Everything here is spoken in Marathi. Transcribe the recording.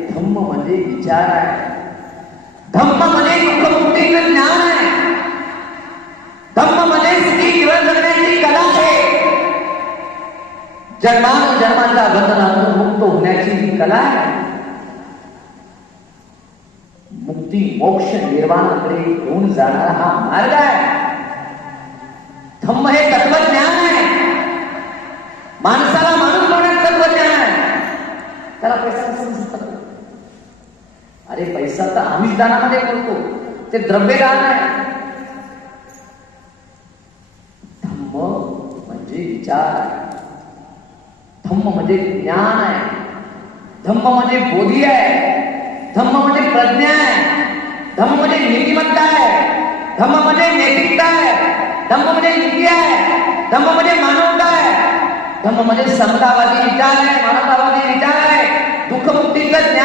धम्म म्हणजे विचार आहे. धम्म म्हणजे दुःखमुक्तीचं ज्ञान आहे. धम्म म्हणजे सुखी जीवन जगण्याची कला आहे. जन्मानुजन्माच्या बंधनातून मुक्त होण्याची ही कला आहे. मुक्ती मोक्ष निर्वाणाकडे घेऊन जाणारा हा मार्ग आहे. धम्म हे तत्वज्ञान आहे. माणसाला माणूस बनवण्याचं तत्वज्ञान आहे. त्याला पैसा कसं दिसतं? अरे पैसा तर आम्हीच दानामध्ये करतो, ते द्रव्यदान आहे. धम्म म्हणजे विचार आहे. धम्म म्हणजे ज्ञान आहे. धम्म म्हणजे बोधी आहे. धम्म म्हणजे प्रज्ञा आहे. धम्म म्हणजे नीतिमत्ता आहे. धम्म म्हणजे नैतिकता आहे. धम्म म्हणजे नीती आहे. धम्म म्हणजे मानवता आहे. धम्म म्हणजे समतावादी विचार आहे. मानवतावादी विचार आहे. दुःखमुक्तीचं ज्ञान